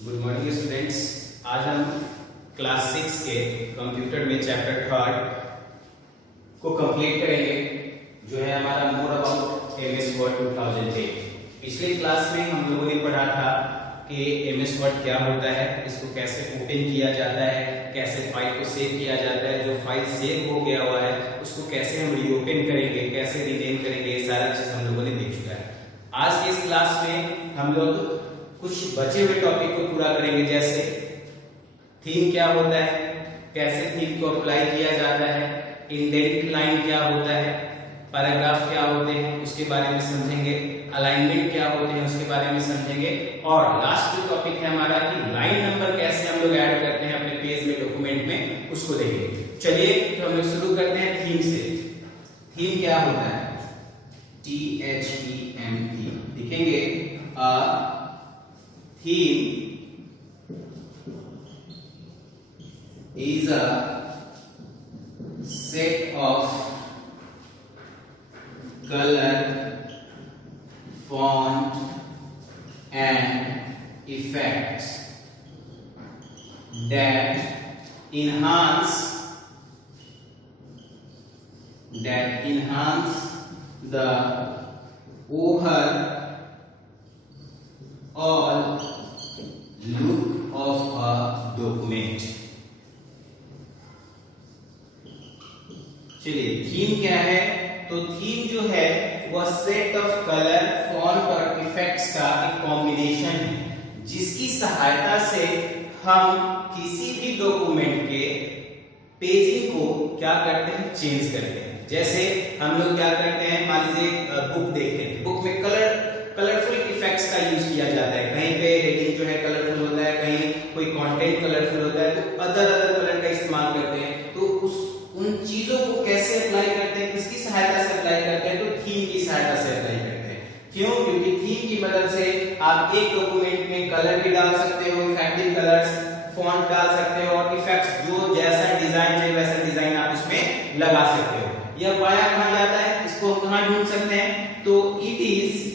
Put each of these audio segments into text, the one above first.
Good morning students. आज हम class 6 के कंप्यूटर में चैप्टर 3 को कंप्लीट करेंगे, जो है हमारा मोर अबाउट एमएस वर्ड 2008। पिछले क्लास में हम लोगों ने पढ़ा था कि एमएस वर्ड क्या होता है, इसको कैसे ओपन किया जाता है, कैसे फाइल को सेव किया जाता है, जो फाइल सेव हो गया हुआ है उसको कैसे हम रीओपन करेंगे, कैसे रीनेम करेंगे, ये सारा चीज हम लोगों ने देख चुका है। आज के इस क्लास में हम लोग कुछ बचे हुए टॉपिक को पूरा करेंगे, जैसे थीम क्या होता है, कैसे थीम को अप्लाई किया जाता है, इंडेंट लाइन क्या होता है, पैराग्राफ क्या होते हैं उसके बारे में समझेंगे, अलाइनमेंट क्या होते हैं उसके बारे में समझेंगे, और लास्ट जो टॉपिक है हमारा कि लाइन नंबर कैसे हम लोग ऐड करते हैं अपने पेज में, डॉक्यूमेंट में, उसको देखेंगे। चलिए तो हम लोग शुरू करते हैं थीम से। थीम क्या होता है? THEM, लिखेंगे theme is a set of color, font and effects that enhance the overall look of a document। चलिए थीम क्या है? तो थीम जो है वह सेट ऑफ कलर, फॉन्ट और इफेक्ट्स का एक कॉम्बिनेशन है, जिसकी सहायता से हम किसी भी डॉक्यूमेंट के पेजिंग को क्या करते हैं, चेंज करते हैं। जैसे हम लोग क्या करते हैं, मान लीजिए बुक देखते हैं, बुक में कलरफुल इफेक्ट्स का यूज किया जाता है, कहीं पे हेडिंग जो है कलरफुल होता है, कहीं कोई कंटेंट कलरफुल होता है, तो अदर कलर का इस्तेमाल करते हैं। तो उन चीजों को कैसे अप्लाई करते हैं, किसकी सहायता से अप्लाई करते हैं? तो थीम की सहायता से अप्लाई करते हैं। क्यों? क्योंकि थीम की मदद से आप एक डॉक्यूमेंट में कलर भी डाल सकते हो, इफेक्टिव कलर्स, फॉन्ट डाल सकते हो, और इफेक्ट्स जो जैसा डिजाइन चाहिए वैसा डिजाइन आप इसमें लगा सकते हो। यह पाया कहां जाता है, इसको हम कहां ढूंढ सकते हैं? तो it is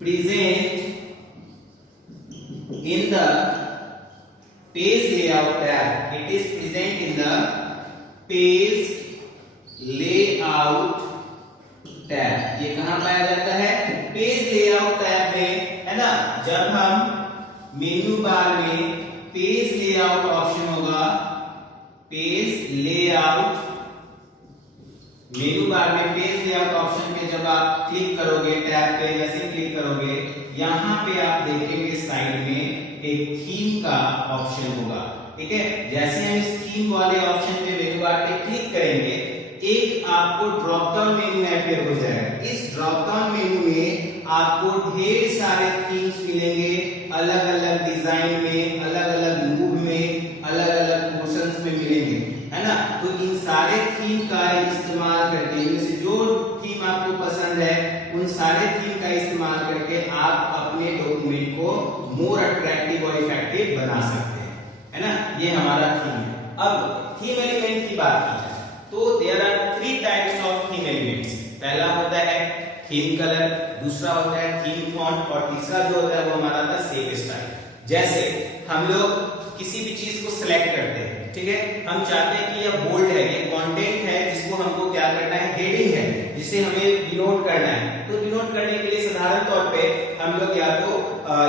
present in the page layout tab। It is present in the page layout tab। ये कहां पाया जाता है? पेज लेआउट टैब में, है ना। जब हम मेन्यू बार में पेज लेआउट ऑप्शन होगा, पेज लेआउट, मेनू बार में पेज लेआउट ऑप्शन पे जब आप क्लिक करोगे, टैब पे जैसे क्लिक करोगे, यहाँ पे आप देखेंगे साइड में एक थीम का ऑप्शन होगा, ठीक है। जैसे हम इस थीम वाले ऑप्शन पे मेनू बार पे क्लिक करेंगे, एक आपको ड्रॉप डाउन मेनू अपीयर हो जाएगा। इस ड्रॉप डाउन मेनू में आपको ढेर सारे थीम्स मिलेंगे, अलग अलग डिजाइन में, अलग अलग मूड में, अलग अलग पोर्शंस में मिलेंगे, है ना। तो इन सारे थीम का इस्तेमाल करके, इनमें से जो थीम आपको पसंद है उन सारे थीम का इस्तेमाल करके आप अपने डॉक्यूमेंट को मोर अट्रैक्टिव और इफेक्टिव बना सकते हैं, है ना। ये हमारा थीम है। अब थीम एलिमेंट की बात की जाए तो there are 3 types of theme elements. पहला होता है थीम कलर, दूसरा होता है थीम फॉन्ट, और तीसरा जो होता है वो हमारा होता है सेव स्टाइल। जैसे हम लोग किसी भी चीज को सिलेक्ट करते हैं, ठीक है, हम चाहते हैं कि यह बोल्ड है, ये कंटेंट है जिसको हमको क्या करना है, हेडिंग है जिसे हमें डिनोट करना है। तो डिनोट करने के लिए साधारण तौर पे हम लोग या तो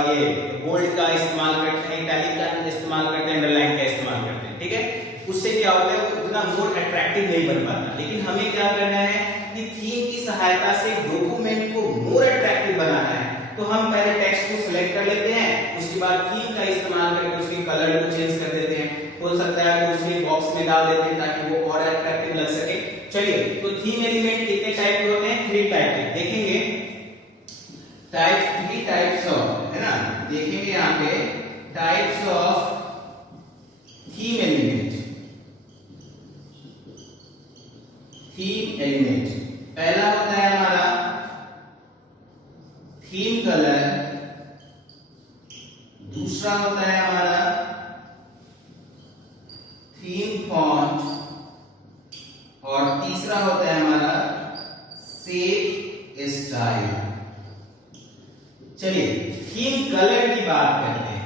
ये बोल्ड का इस्तेमाल करते हैं, इटैलिक का इस्तेमाल करते हैं, अंडरलाइन का इस्तेमाल करते हैं, ठीक है। उससे क्या होता है, उतना मोर अट्रैक्टिव नहीं बन पाता। लेकिन हमें क्या करना है कि थीम की सहायता से डॉक्यूमेंट को मोर अट्रैक्टिव बनाना है। तो हम पहले टेक्स्ट को सिलेक्ट कर लेते हैं, उसके बाद थीम का इस्तेमाल करके उसके कलर को चेंज कर देते हैं। हो सकता है कि उसके बॉक्स में डाल देते हैं ताकि वो और अट्रैक्टिव लग सके। चलिए, तो थीम एलिमेंट कितने टाइप के होते हैं? 3 टाइप के। देखेंगे 3 टाइप्स ऑफ, है ना, देखेंगे यहाँ पे types of theme element. Theme element पहला होता है हमारा थीम कलर, दूसरा होता है हमारा थीम फॉन्ट, और तीसरा होता है हमारा सेव स्टाइल। चलिए थीम कलर की बात करते हैं।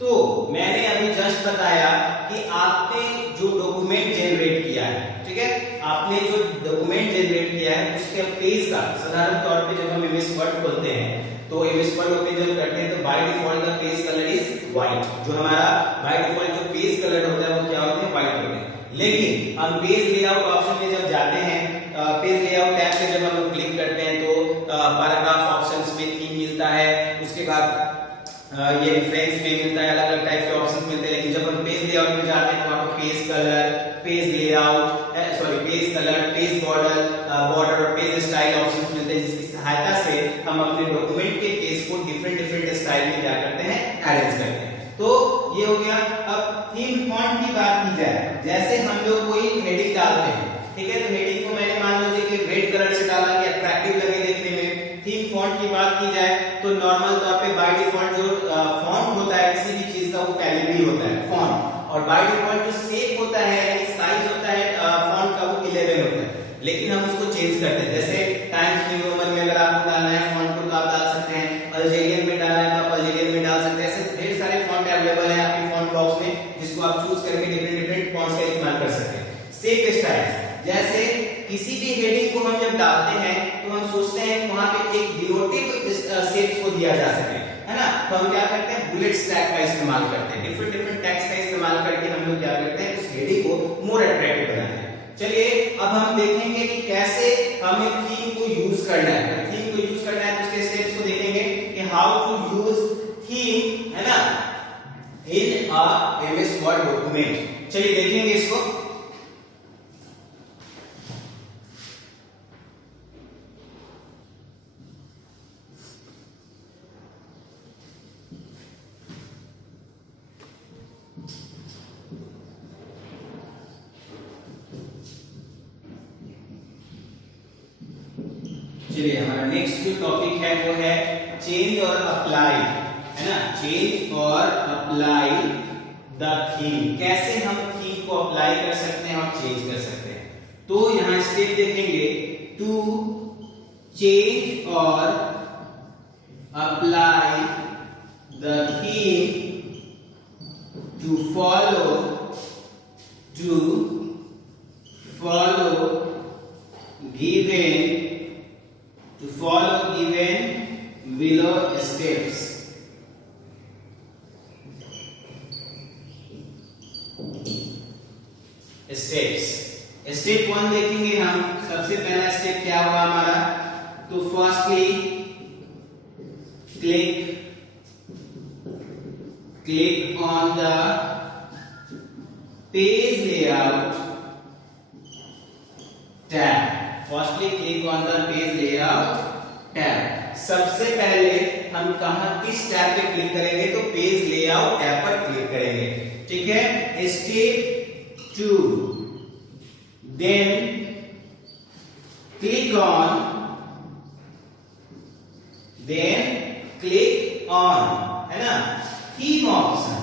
तो मैंने अभी जस्ट बताया कि आपने जो डॉक्यूमेंट जनरेट किया है, ठीक है, आपने जो डॉक्यूमेंट जनरेट किया है उसके पेज का साधारण तौर पे जब हम एमएस वर्ड खोलते हैं तो एमएस वर्ड ओपन जब करते हैं तो बाय डिफॉल्ट का पेज कलर इज व्हाइट। जो हमारा बाय डिफॉल्ट जो पेज कलर होता है वो क्या होते हैं, व्हाइट होते हैं। लेकिन हम पेज लेआउट ऑप्शन में जब जाते हैं, पेज लेआउट टैब पे जब हम लोग क्लिक करते हैं तो पैराग्राफ ऑप्शंस में थीम मिलता है, उसके बाद ये रेफरेंस में मिलता है, अलग अलग टाइप के ऑप्शंस मिलते हैं। लेकिन जब हम पेज लेआउट में जाते हैं तो आपको page colour, page layout, page colour, page border और पेज स्टाइल ऑप्शंस मिलते हैं, जिसकी सहायता से हम अपने डॉक्यूमेंट के पेज को डिफरेंट स्टाइल में क्या करते हैं, अरेंज करते हैं। तो ये हो गया। अब थीम फॉन्ट की बात की जाए, जैसे हम लोग कोई हेडिंग डालते हैं, ठीक है, तो हेडिंग को मैंने मान लीजिए कि रेड कलर से डाला कि अट्रैक्टिव लगे देखने में। थीम फॉन्ट की बात की जाए तो नॉर्मल तौर पे बाय डिफॉल्ट जो फॉन्ट होता है किसी भी चीज का वो कैलिब्री होता है फॉन्ट, और बाय डिफॉल्ट जो शेप होता है यानी साइज होता है फॉन्ट का वो 11 होता है। लेकिन हम उसको चेंज करते हैं, जैसे टाइम्स न्यू रोमन में अगर आपको डालना है फॉन्ट को तो आप डाल सकते हैं, अल्जेरियन में डालना है तो आप अल्जेरियन में डाल सकते हैं। ऐसे ढेर सारे फॉन्ट अवेलेबल है आपके फॉन्ट बॉक्स में, जिसको आप चूज करके डिफरेंट फॉन्ट्स का इस्तेमाल कर सकते हैं। शेप स्टाइल, जैसे किसी भी हेडिंग को हम जब डालते हैं तो हम सोचते हैं वहां पे एक डिनोटिव शेप्स को दिया जा सके, है ना, तो हम क्या करते हैं, बुलेट्स टैग का इस्तेमाल करते हैं, डिफरेंट टैग्स का इस्तेमाल करके हम लोग क्या करते हैं, उस हेडिंग को मोर अट्रैक्टिव बनाते हैं। चलिए अब हम देखेंगे कि कैसे हमें थीम को यूज करना है। थीम को यूज करना है तो उसके स्टेप्स को देखेंगे कि हाउ टू यूज थीम, है ना, इन अ एमएस वर्ड डॉक्यूमेंट। चलिए देखेंगे इसको। चलिए हमारा नेक्स्ट जो टॉपिक है वो है चेंज और अप्लाई, है ना, चेंज और अप्लाई द थीम। कैसे हम थीम को अप्लाई कर सकते हैं और चेंज कर सकते हैं। तो यहां स्टेप देखेंगे, टू चेंज और apply the theme to follow given below steps। Step 1 देखेंगे हम। सबसे पहला स्टेप क्या होगा हमारा, तो firstly click on the page layout tab. Firstly click on the page layout tab. सबसे पहले हम कहां किस टैब पे क्लिक करेंगे, तो पेज लेआउट टैब पर क्लिक करेंगे, ठीक है। स्टेप 2, देन क्लिक ऑन, है ना, थीम ऑप्शन।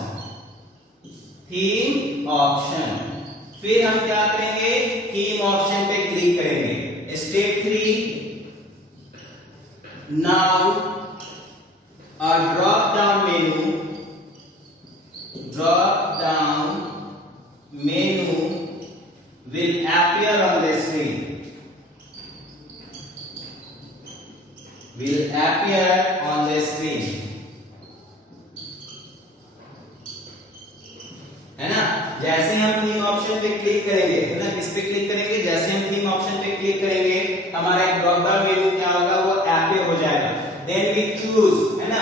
फिर हम क्या करेंगे, थीम ऑप्शन पे क्लिक करेंगे। Step 3, now a drop down menu will appear on the screen, है ना। जैसे हम थीम ऑप्शन पे क्लिक करेंगे, है ना, किस पे क्लिक करेंगे, जैसे हम थीम ऑप्शन पे क्लिक करेंगे हमारा एक ड्रॉप डाउन मेन्यू क्या होगा, वो appear हो जाएगा। देन वी चूज, है ना,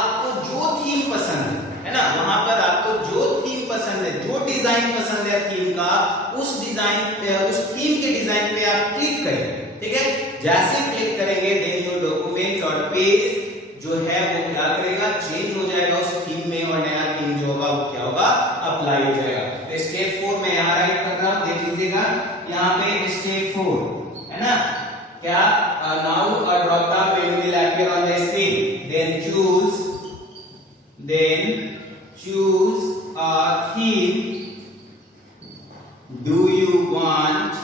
आपको जो थीम पसंद है ना, वहां पर आपको जो थीम पसंद है, जो डिजाइन पसंद है थीम का, उस डिजाइन पे, उस थीम के डिजाइन पे आप क्लिक करें, ठीक है। जैसे क्लिक करेंगे देन योर डॉक्यूमेंट और पेज जो है वो क्या करेगा, चेंज हो जाएगा उस थीम में, और नया थीम जो होगा वो क्या होगा, अप्लाई हो जाएगा। तो स्टेप 4 में यहां राइट कर रहा हूं, देख लीजिएगा यहां पे स्टेप 4, है ना, क्या, now a drop down menu will appear on the screen, then choose a theme do you want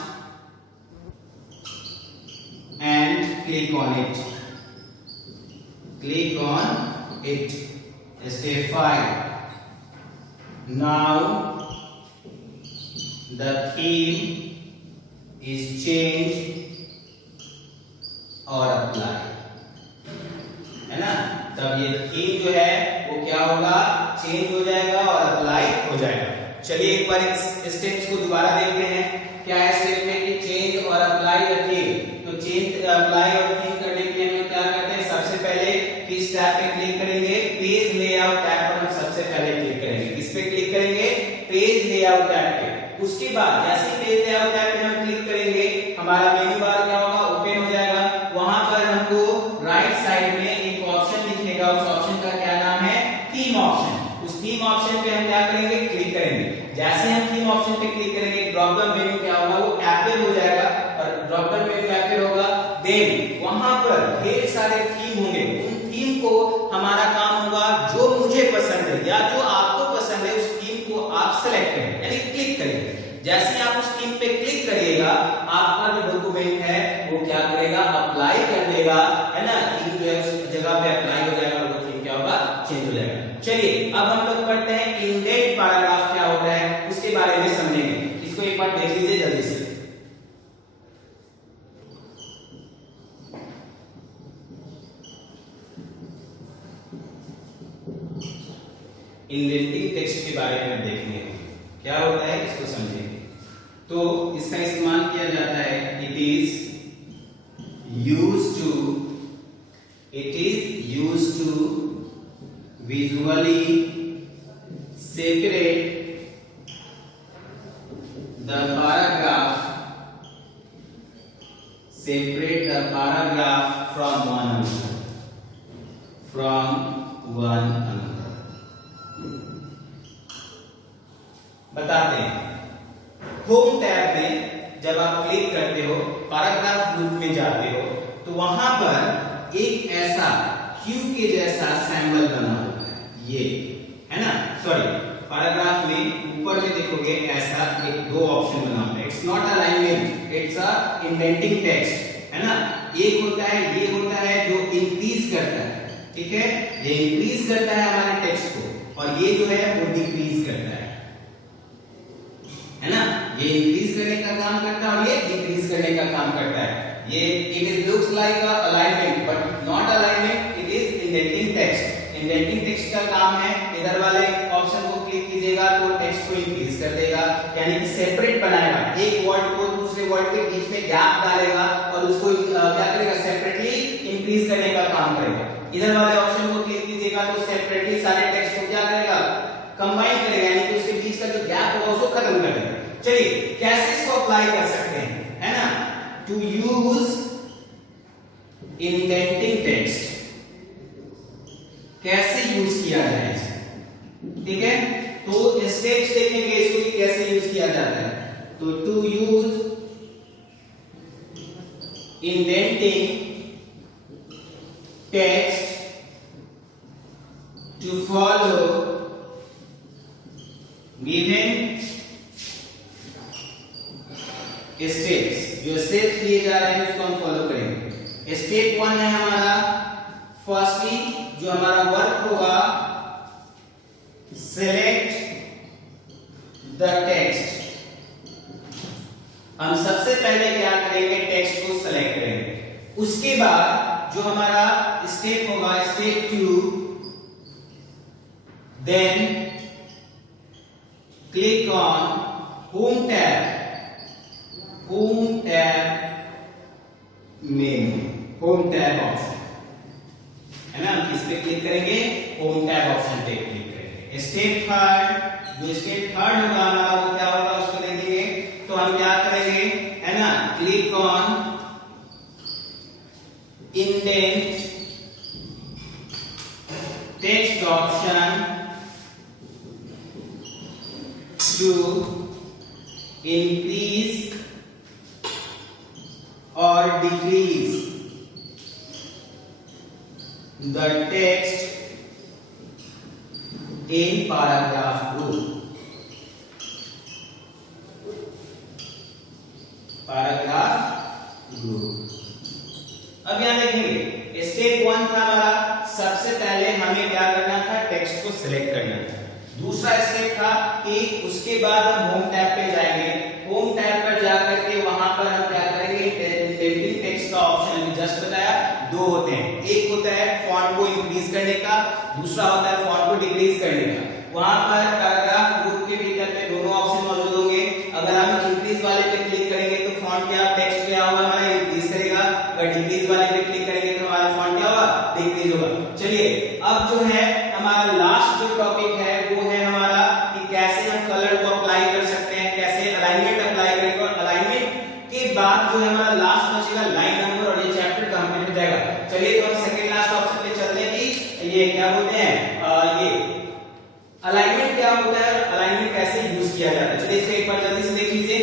and click on it, Step 5, Now the theme is changed or applied, है ना। तब ये थीम जो है वो क्या होगा, चेंज हो जाएगा और अप्लाई हो जाएगा। चलिए एक बार इस स्टेप्स को दोबारा देखते हैं। क्या है स्टेप में कि चेंज और अप्लाई द थीम। तो चेंज अप्लाई और थीम करने के लिए हम क्या करते हैं, सबसे पहले किस टैब पे क्लिक करेंगे, पेज लेआउट टैब पर हम सबसे पहले क्लिक करेंगे। किस पे क्लिक करेंगे, पेज लेआउट टैब पे। उसके बाद जैसे पेज लेआउट टैब पे हम क्लिक करेंगे, हमारा मेनू बार क्या होगा, ओपन हो जाएगा। वहां पर हमको राइट साइड में एक ऑप्शन दिखेगा, उस ऑप्शन का क्या नाम है, थीम ऑप्शन। उस थीम ऑप्शन पे हम क्या करेंगे, क्लिक करेंगे। जैसे हम थीम ऑप्शन पे क्लिक करेंगे, ड्रॉप डाउन मेनू क्या होगा, वो एपेयर हो जाएगा। और ड्रॉप डाउन मेनू एपेयर होगा, देन वहां पर ढेर सारे थीम होंगे। उन थीम को हमारा काम होगा, जो मुझे पसंद है या जो आपको पसंद है, उस थीम को आप सेलेक्ट करें, यानी क्लिक करेंगे। जैसे आप उस थीम पे क्लिक करिएगा, आपका जो डॉक्यूमेंट है वो क्या करेगा, अप्लाई कर देगा, है ना। थीम जो है उस जगह पे अप्लाई हो जाएगा, वो थीम क्या होगा, चेंज हो जाएगा। चलिए अब हम लोग पढ़ते हैं इंडेंट पैराग्राफ क्या होता है, उसके बारे में समझेंगे। इसको एक बार देख लीजिए जल्दी से। इंडेंटिंग टेक्स्ट के बारे में देखेंगे क्या होता है, इसको समझेंगे। तो इसका इस्तेमाल किया जाता है, it is used to visually separate the paragraph from one another। बताते हैं, होम टैब में जब आप क्लिक करते हो, पैराग्राफ ग्रुप में जाते हो, तो वहां पर एक ऐसा क्यू के जैसा सिंबल बना होता है, ये है ना। सॉरी, पैराग्राफ में ऊपर में देखोगे ऐसा एक दो ऑप्शन बना होता है। It's not alignment, it's a indenting text, है ना। एक होता है, ये होता है जो इंक्रीज करता है, ठीक है, ये इंक्रीज करता है हमारे टेक्स्ट को, और ये जो है वो डिक्रीज करता है ना। ये इंक्रीज करने का काम करता है और ये डिक्रीज करने का काम करता है। ये it is looks like a alignment but not alignment, it is indenting text. Indenting text का काम है, इधर वाले ऑप्शन को क्लिक कीजिएगा तो टेक्स्ट को इंक्रीज कर देगा, यानी कि सेपरेट बनाएगा। एक वर्ड को दूसरे वर्ड के बीच में गैप डालेगा और उसको क्या करेगा, सेपरेटली इंक्रीज करने का काम करेगा। इधर वाले ऑप्शन को क्लिक कीजिएगा तो सेपरेटली सारे टेक्स्ट को क्या करेगा, कंबाइन करेगा, यानी कि उसके बीच का जो गैप होगा उसको खत्म कर देगा। चलिए कैसे इसको अप्लाई कर सकते हैं, है ना। टू यूज इंडेंटिंग टेक्स्ट, कैसे यूज किया जाए इसे, ठीक है। तो स्टेप्स देखेंगे इसको कि कैसे यूज किया जाता है। तो to use indenting text, to follow given steps, जो स्टेप्स लिए जा रहे हैं उसको हम फॉलो करेंगे। स्टेप 1 है हमारा, फर्स्टली जो हमारा वर्क होगा, सेलेक्ट द टेक्स्ट। हम सबसे पहले क्या करेंगे, टेक्स्ट को सेलेक्ट करेंगे। उसके बाद जो हमारा स्टेप होगा, step 2, then click on home tab menu, home tab option, है ना। हम किस पे क्लिक करेंगे, होम टैब ऑप्शन पे क्लिक करेंगे। स्टेप 3, जो स्टेप 3 होगा हमारा वो क्या होगा, उसको देखेंगे। तो हम क्या करेंगे, है ना, click on indent text option to increase or decrease the text in paragraph group, अब यहां देखेंगे स्टेप 1 था हमारा, सबसे पहले हमें क्या करना था, टेक्स्ट को सिलेक्ट करना था। दूसरा स्टेप था कि उसके बाद हम होम टैब पे जाएंगे। होम टैब पर जाकर के वहां पर हम क्या करेंगे, इंडेंटिंग टेक्स्ट का ऑप्शन अभी जस्ट बताया, दो होते हैं। एक होता है फॉन्ट को इंक्रीज करने का, दूसरा होता है फॉन्ट को डिक्रीज करने का। वहां पर पैराग्राफ ग्रुप के भीतर में दोनों ऑप्शन मौजूद होंगे। अगर हम इंक्रीज वाले पे क्लिक करेंगे तो फॉन्ट क्या, टेक्स्ट क्या होगा हमारा, इंक्रीज करेगा। अगर डिक्रीज वाले पे क्लिक करेंगे तो हमारा फॉन्ट क्या होगा, डिक्रीज होगा। चलिए अब जो है हमारा लास्ट जो टॉपिक है वो है हमारा कि कैसे हम कलर को अप्लाई कर सकते हैं, कैसे अलाइनमेंट अप्लाई करेंगे। और अलाइनमेंट के बाद जो है हमारा लास्ट बचेगा लाइन नंबर, और ये चैप्टर कंप्लीट हो जाएगा। चलिए तो हम सेकंड लास्ट ऑप्शन पे चलते हैं कि ये क्या बोलते हैं, ये अलाइनमेंट क्या होता है, अलाइनमेंट कैसे यूज किया जाता है। चलिए इसे एक बार जल्दी से देख लीजिए।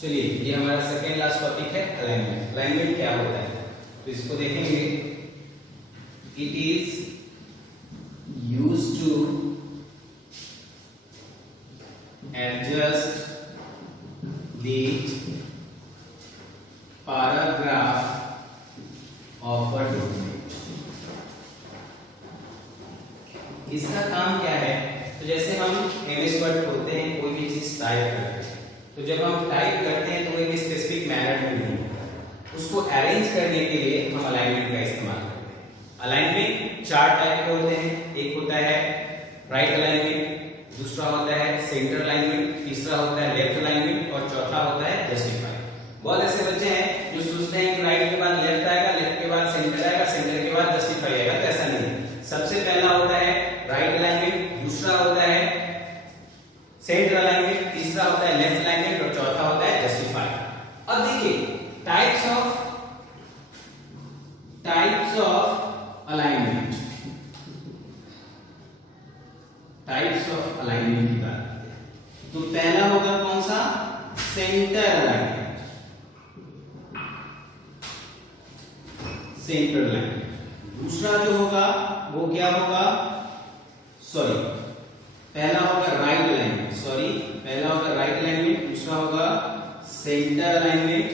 चलिए ये हमारा सेकेंड लास्ट टॉपिक है अलाइनमेंट। अलाइनमेंट क्या होता है तो इसको देखेंगे। It is used to adjust the paragraph of a document. इसका काम क्या है, तो जैसे हम एमएस वर्ड खोलते हैं, कोई भी चीज टाइप करते हैं, तो जब हम टाइप करते हैं तो एक स्पेसिफिक मैनर में नहीं होता, उसको अरेंज करने के लिए हम अलाइनमेंट का इस्तेमाल करते हैं। अलाइनमेंट चार टाइप के होते हैं। एक होता है राइट अलाइनमेंट, दूसरा होता है सेंटर अलाइनमेंट, तीसरा होता है लेफ्ट अलाइनमेंट और चौथा होता है जस्टिफाई। बहुत ऐसे बच्चे हैं जो सोचते हैं कि राइट के बाद लेफ्ट आएगा, लेफ्ट के बाद सेंटर आएगा, सेंटर के बाद जस्टिफाई आएगा, तो ऐसा नहीं है। सबसे पहला होता है राइट अलाइनमेंट, दूसरा होता है सेंटर अलाइनमेंट, तीसरा होता है लेफ्ट अलाइनमेंट और चौथा होता है जस्टिफाई। अब देखिए types of alignment, types of alignment की बात करते हैं। तो पहला होगा कौन सा, सेंटर अलाइनमेंट, सेंटर अलाइनमेंट। दूसरा जो होगा वो क्या होगा, पहला होगा राइट अलाइनमेंट, पहला होगा राइट अलाइनमेंट, दूसरा होगा सेंटर अलाइनमेंट,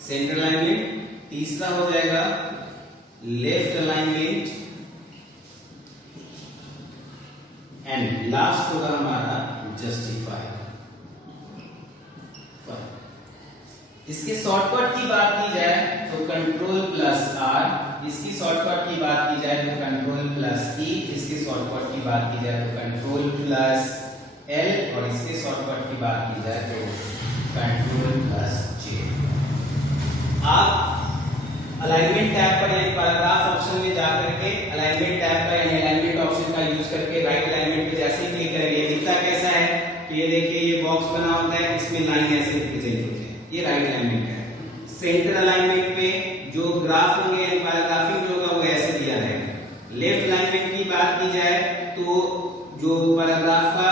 सेंटर अलाइनमेंट, तीसरा हो जाएगा लेफ्ट अलाइनमेंट एंड लास्ट होगा हमारा जस्टिफाई। इसके शॉर्टकट की बात की जाए तो कंट्रोल प्लस आर, इसकी शॉर्टकट की बात की जाए तो कंट्रोल प्लस ई, इसके शॉर्टकट की बात की जाए तो कंट्रोल प्लस एल और इसके शॉर्टकट की बात की जाए तो कंट्रोल प्लस जे। आप अलाइनमेंट टैब पर यानी पैराग्राफ ऑप्शन में जाकर के अलाइनमेंट टैब का यानी अलाइनमेंट ऑप्शन का यूज करके राइट अलाइनमेंट पे जैसे ही क्लिक करेंगे, ये दिखता कैसा है, तो ये देखिए ये बॉक्स बना होता है, इसमें लाइन ऐसे रिप्रेजेंट होती है, ये राइट अलाइनमेंट है। सेंटर अलाइनमेंट पे जो ग्राफ होंगे पैराग्राफिंग जो होगा वो ऐसे दिया रहेगा। लेफ्ट अलाइनमेंट की बात की जाए तो जो पैराग्राफ का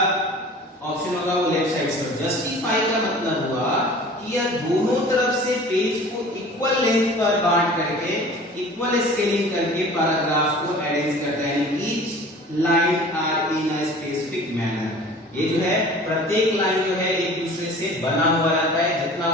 ऑप्शन होगा वो लेफ्ट साइड से। जस्टिफाई का मतलब हुआ कि यह दोनों तरफ से पेज को इक्वल लेंथ पर बांट करके इक्वल स्केलिंग करके पैराग्राफ को अरेंज करता है, each line are in a specific manner. ये जो है प्रत्येक लाइन जो है एक दूसरे से बना हुआ रहता है, जितना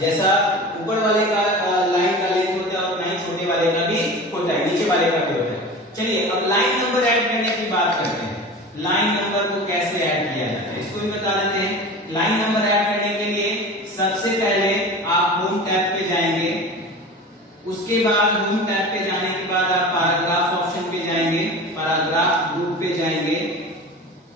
जैसा ऊपर वाले का लाइन का लेंथ होता है उतना ही छोटे वाले का भी होता है, नीचे वाले का भी होता है। चलिए अब लाइन नंबर ऐड करने की बात करते हैं। लाइन नंबर को कैसे ऐड किया जाता है इसको भी बता देते हैं। लाइन नंबर ऐड करने के लिए सबसे पहले आप होम टैब पे जाएंगे, उसके बाद होम टैब पे जाने के बाद आप पैराग्राफ ऑप्शन पे जाएंगे, पैराग्राफ ग्रुप पे जाएंगे।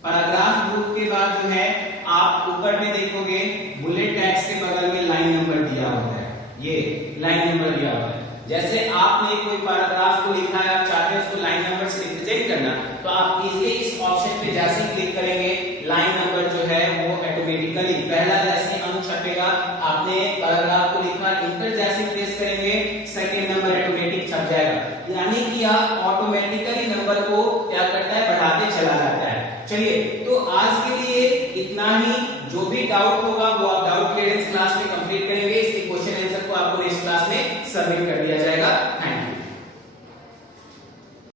पैराग्राफ ग्रुप के बाद जो है आप ऊपर में देखोगे बुलेट टैग्स के बगल में लाइन नंबर दिया होता है, ये लाइन नंबर दिया होता है। जैसे आपने कोई पैराग्राफ को लिखा है, आप चाहते हैं उसको लाइन नंबर से रिप्रेजेंट करना, तो आप इजीली इस ऑप्शन पे जैसे क्लिक करेंगे लाइन नंबर जो है वो ऑटोमेटिकली पहला जैसे अंक छपेगा, आपने पैराग्राफ को लिखा, इंटर जैसे प्रेस करेंगे सेकंड नंबर ऑटोमेटिक छप जाएगा। यानी कि आप ऑटोमेटिकली नंबर को क्या करता है, बढ़ाते चला जाता है। चलिए तो आज के लिए इतना ही। जो भी डाउट होगा वो आप डाउट क्लियरेंस क्लास में कंप्लीट करेंगे, इसके क्वेश्चन आंसर को आपको नेक्स्ट क्लास में सबमिट